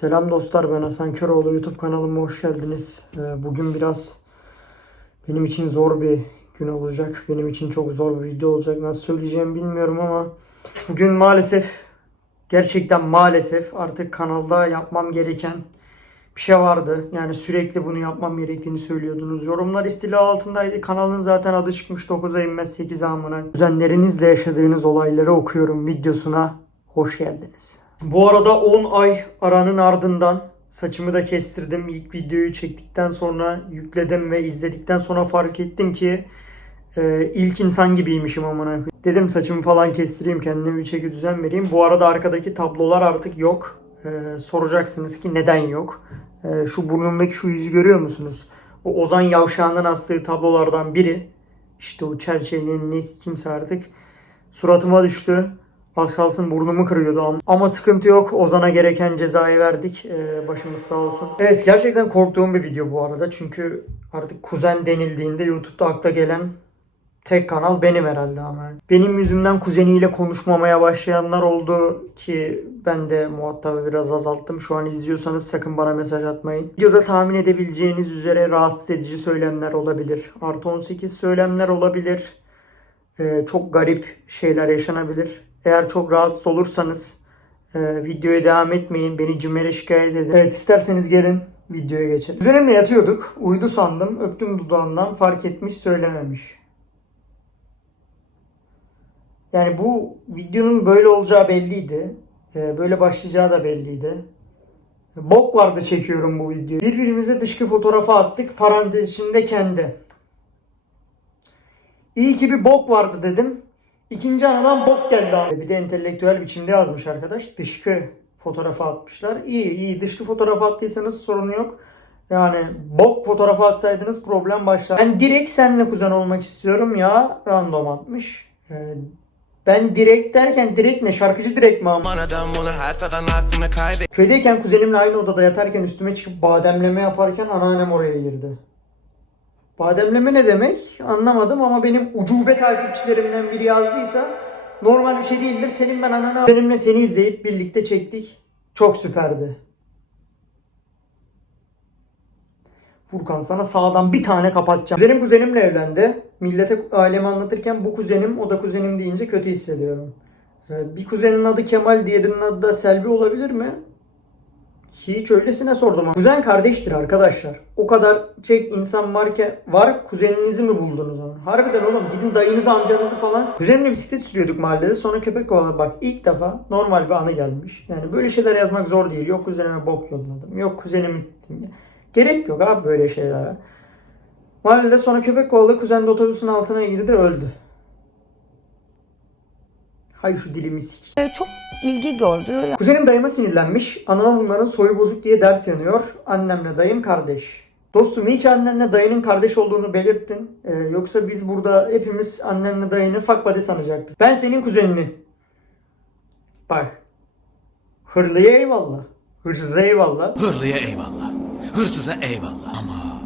Selam dostlar ben Hasan Köroğlu YouTube kanalıma hoş geldiniz. Ee, Bugün biraz benim için zor bir gün olacak. Benim için çok zor bir video olacak. Nasıl söyleyeceğimi bilmiyorum ama bugün maalesef gerçekten maalesef artık kanalda yapmam gereken bir şey vardı. Yani sürekli bunu yapmam gerektiğini söylüyordunuz. Yorumlar istila altındaydı. Kanalın zaten adı çıkmış 9'a inmez 8'e amına. Kuzenlerinizle yaşadığınız olayları okuyorum videosuna. Hoş geldiniz. Bu arada 10 ay aranın ardından saçımı da kestirdim. İlk videoyu çektikten sonra yükledim ve izledikten sonra fark ettim ki e, ilk insan gibiymişim amına. Dedim saçımı falan kestireyim kendime bir çeki düzen vereyim. Bu arada arkadaki tablolar artık yok. E, soracaksınız ki neden yok? E, şu burnumdaki şu yüzü görüyor musunuz? O Ozan Yavşağı'nın astığı tablolardan biri. İşte o çerçevenin ne kimse artık suratıma düştü. Az kalsın burnumu kırıyordu ama, ama sıkıntı yok. Ozan'a gereken cezayı verdik. Ee, başımız sağ olsun. Evet gerçekten korktuğum bir video bu arada. Çünkü artık kuzen denildiğinde YouTube'da akla gelen tek kanal benim herhalde ama. Benim yüzümden kuzeniyle konuşmamaya başlayanlar oldu ki ben de muhatabı biraz azalttım. Şu an izliyorsanız sakın bana mesaj atmayın. Videoda tahmin edebileceğiniz üzere rahatsız edici söylemler olabilir. Artı 18 söylemler olabilir. Ee, çok garip şeyler yaşanabilir. Eğer çok rahatsız olursanız e, videoya devam etmeyin. Beni cimere şikayet edin. Evet isterseniz gelin videoya geçelim. Üzerimle yatıyorduk. Uyudu sandım. Öptüm dudağından. Fark etmiş söylememiş. Yani bu videonun böyle olacağı belliydi. E, böyle başlayacağı da belliydi. Bok vardı çekiyorum bu videoyu. Birbirimize dışkı fotoğrafı attık. Parantez içinde kendi. İyi ki bir bok vardı dedim. İkinci anadan bok geldi abi. Bir de entelektüel biçimde yazmış arkadaş. Dışkı fotoğrafı atmışlar. İyi iyi dışkı fotoğrafı attıysanız sorun yok. Yani bok fotoğrafı atsaydınız problem başlar. Ben direkt seninle kuzen olmak istiyorum ya. Random atmış. Ee, ben direkt derken direkt ne? Şarkıcı direkt mi ama? Köydeyken kuzenimle aynı odada yatarken üstüme çıkıp bademleme yaparken anneannem oraya girdi. Bademleme ne demek? Anlamadım ama benim ucube takipçilerimden biri yazdıysa normal bir şey değildir. Senin ben anana kuzenimle seni izleyip birlikte çektik. Çok süperdi. Furkan sana sağdan bir tane kapatacağım. Kuzenim kuzenimle evlendi. Millete ailemi anlatırken bu kuzenim o da kuzenim deyince kötü hissediyorum. Ee, Bir kuzenin adı Kemal, diğerinin adı da Selvi olabilir mi? Hiç öylesine sordum. Kuzen kardeştir arkadaşlar. O kadar çek insan varken var kuzeninizi mi buldunuz ama? Harbiden oğlum gidin dayınızı amcanızı falan. Kuzenimle bisiklet sürüyorduk mahallede sonra köpek kovaladı. Bak ilk defa normal bir anı gelmiş. Yani böyle şeyler yazmak zor değil. Yok kuzenime bok yolladım. Yok kuzenimi ittim. Gerek yok abi böyle şeylere. Mahallede sonra köpek kovaladı. Kuzen de otobüsün altına girdi öldü. Hay şu dilimi sik. Ee, çok ilgi gördü. Kuzenim dayıma sinirlenmiş. Anama bunların soyu bozuk diye dert yanıyor. Annemle dayım kardeş. Dostum iyi ki annenle dayının kardeş olduğunu belirttin. Ee, yoksa biz burada hepimiz annenle dayını fuck buddy sanacaktık. Ben senin kuzenini. Bak. Hırlıya eyvallah. Hırsıza eyvallah. Hırlıya eyvallah. Hırsıza eyvallah. Ama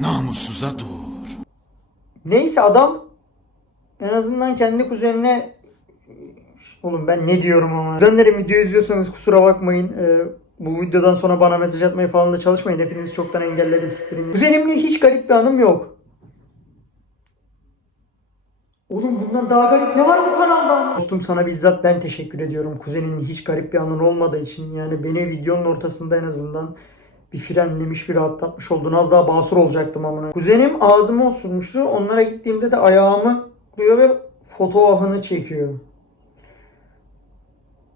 namussuza dur. Neyse adam en azından kendi kuzenine Oğlum ben ne diyorum ama. Kuzenlerim video izliyorsanız kusura bakmayın. Ee, bu videodan sonra bana mesaj atmayı falan da çalışmayın. Hepinizi çoktan engelledim siktirin. Kuzenimle hiç garip bir anım yok. Oğlum bundan daha garip ne var bu kanalda? Dostum sana bizzat ben teşekkür ediyorum. Kuzenin hiç garip bir anın olmadığı için. Yani beni videonun ortasında en azından bir frenlemiş, bir rahatlatmış oldun. Az daha basur olacaktım amına. Kuzenim ağzımı osurmuştu. Onlara gittiğimde de ayağımı duyuyor ve fotoğrafını çekiyor.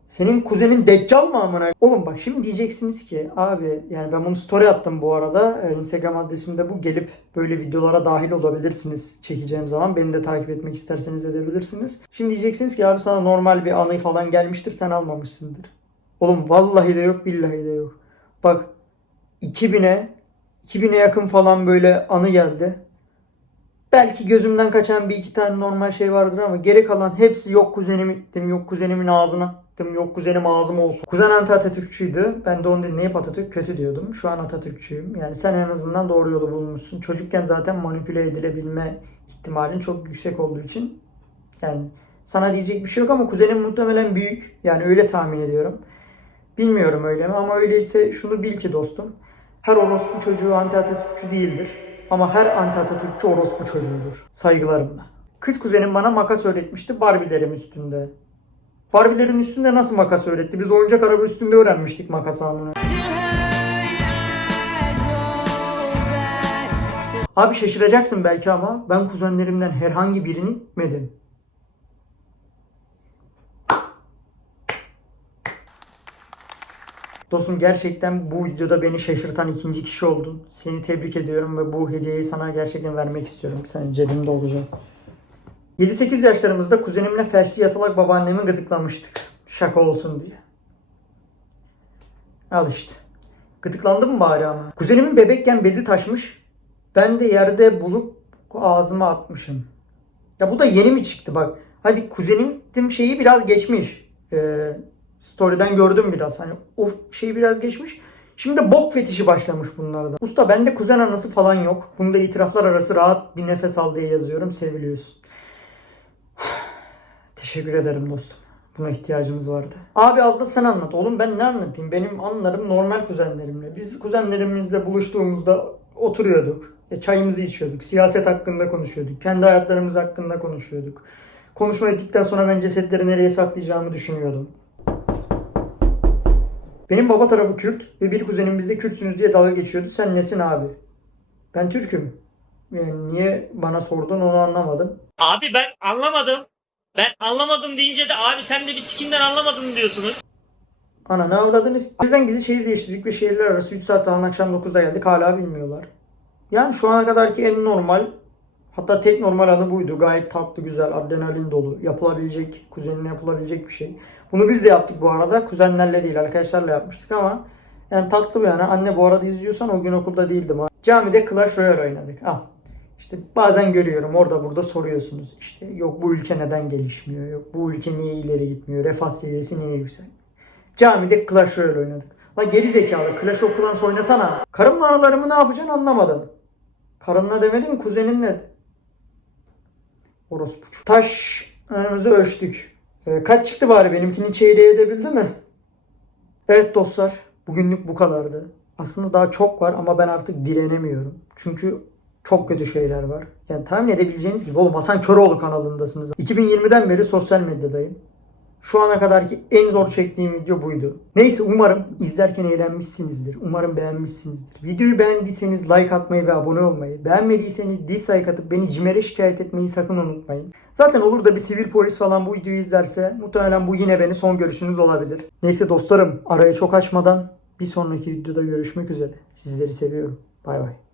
Senin kuzenin deccal mı amına? Oğlum bak şimdi diyeceksiniz ki abi yani ben bunu story attım bu arada. Ee, Instagram adresimde bu. Gelip böyle videolara dahil olabilirsiniz çekeceğim zaman. Beni de takip etmek isterseniz edebilirsiniz. Şimdi diyeceksiniz ki abi sana normal bir anı falan gelmiştir sen almamışsındır. Oğlum vallahi de yok billahi de yok. Bak 2000'e 2000'e yakın falan böyle anı geldi. Belki gözümden kaçan bir iki tane normal şey vardır ama geri kalan hepsi yok kuzenimi ittim, yok kuzenimin ağzına ittim, yok kuzenim ağzıma olsun. Kuzen anti Atatürkçüydü. Ben de onu dinleyip Atatürk kötü diyordum. Şu an Atatürkçüyüm. Yani sen en azından doğru yolu bulmuşsun. Çocukken zaten manipüle edilebilme ihtimalin çok yüksek olduğu için yani sana diyecek bir şey yok ama kuzenim muhtemelen büyük. Yani öyle tahmin ediyorum. Bilmiyorum öyle mi ama öyleyse şunu bil ki dostum. Her orospu çocuğu anti Atatürkçü değildir. Ama her anti Atatürkçü orospu çocuğudur. Saygılarımla. Kız kuzenim bana makas öğretmişti Barbie'lerim üstünde. Barbie'lerin üstünde nasıl makas öğretti? Biz oyuncak araba üstünde öğrenmiştik makas almayı. Abi şaşıracaksın belki ama ben kuzenlerimden herhangi birini gitmedim. Dostum gerçekten bu videoda beni şaşırtan ikinci kişi oldun. Seni tebrik ediyorum ve bu hediyeyi sana gerçekten vermek istiyorum. Sen cebimde olacak. 7-8 yaşlarımızda kuzenimle felçli yatalak babaannemi gıdıklamıştık. Şaka olsun diye. Al işte. Gıdıklandım mı bari ama? Kuzenimin bebekken bezi taşmış. Ben de yerde bulup ağzıma atmışım. Ya bu da yeni mi çıktı bak. Hadi kuzenim şeyi biraz geçmiş. Ee, story'den gördüm biraz. Hani o şey biraz geçmiş. Şimdi bok fetişi başlamış bunlarda. Usta bende kuzen anası falan yok. Bunda itiraflar arası rahat bir nefes al diye yazıyorum. Seviliyorsun. Teşekkür ederim dostum. Buna ihtiyacımız vardı. Abi az da sen anlat. Oğlum ben ne anlatayım? Benim anılarım normal kuzenlerimle. Biz kuzenlerimizle buluştuğumuzda oturuyorduk. E, çayımızı içiyorduk. Siyaset hakkında konuşuyorduk. Kendi hayatlarımız hakkında konuşuyorduk. Konuşma ettikten sonra ben cesetleri nereye saklayacağımı düşünüyordum. Benim baba tarafı Kürt ve bir kuzenim bizde Kürtsünüz diye dalga geçiyordu. Sen nesin abi? Ben Türk'üm. Yani niye bana sordun onu anlamadım. Abi ben anlamadım. Ben anlamadım deyince de abi sen de bir sikimden anlamadın diyorsunuz. Ana ne avradınız? O yüzden gizli şehir değiştirdik ve şehirler arası 3 saat falan akşam 9'da geldik. Hala bilmiyorlar. Yani şu ana kadarki en normal hatta tek normal anı buydu. Gayet tatlı, güzel, adrenalin dolu. Yapılabilecek, kuzeninle yapılabilecek bir şey. Bunu biz de yaptık bu arada. Kuzenlerle değil, arkadaşlarla yapmıştık ama yani tatlı bir yani. Anne bu arada izliyorsan o gün okulda değildim. ha. Camide Clash Royale oynadık. Al. İşte bazen görüyorum orada burada soruyorsunuz. İşte yok bu ülke neden gelişmiyor? Yok bu ülke niye ileri gitmiyor? Refah seviyesi niye yüksek? Camide Clash Royale oynadık. La geri zekalı Clash of Clans oynasana. Karımla aralarımı ne yapacaksın anlamadım. Karınla demedim kuzeninle. Orospu. Taş önümüzü ölçtük. Ee, kaç çıktı bari benimkini çeyreğe edebildi mi? Evet dostlar bugünlük bu kadardı. Aslında daha çok var ama ben artık direnemiyorum. Çünkü çok kötü şeyler var. Yani tahmin edebileceğiniz gibi oğlum Hasan Köroğlu kanalındasınız. 2020'den beri sosyal medyadayım. Şu ana kadarki en zor çektiğim video buydu. Neyse umarım izlerken eğlenmişsinizdir. Umarım beğenmişsinizdir. Videoyu beğendiyseniz like atmayı ve abone olmayı, beğenmediyseniz dislike atıp beni cimere şikayet etmeyi sakın unutmayın. Zaten olur da bir sivil polis falan bu videoyu izlerse muhtemelen bu yine beni son görüşünüz olabilir. Neyse dostlarım arayı çok açmadan bir sonraki videoda görüşmek üzere. Sizleri seviyorum. Bay bay.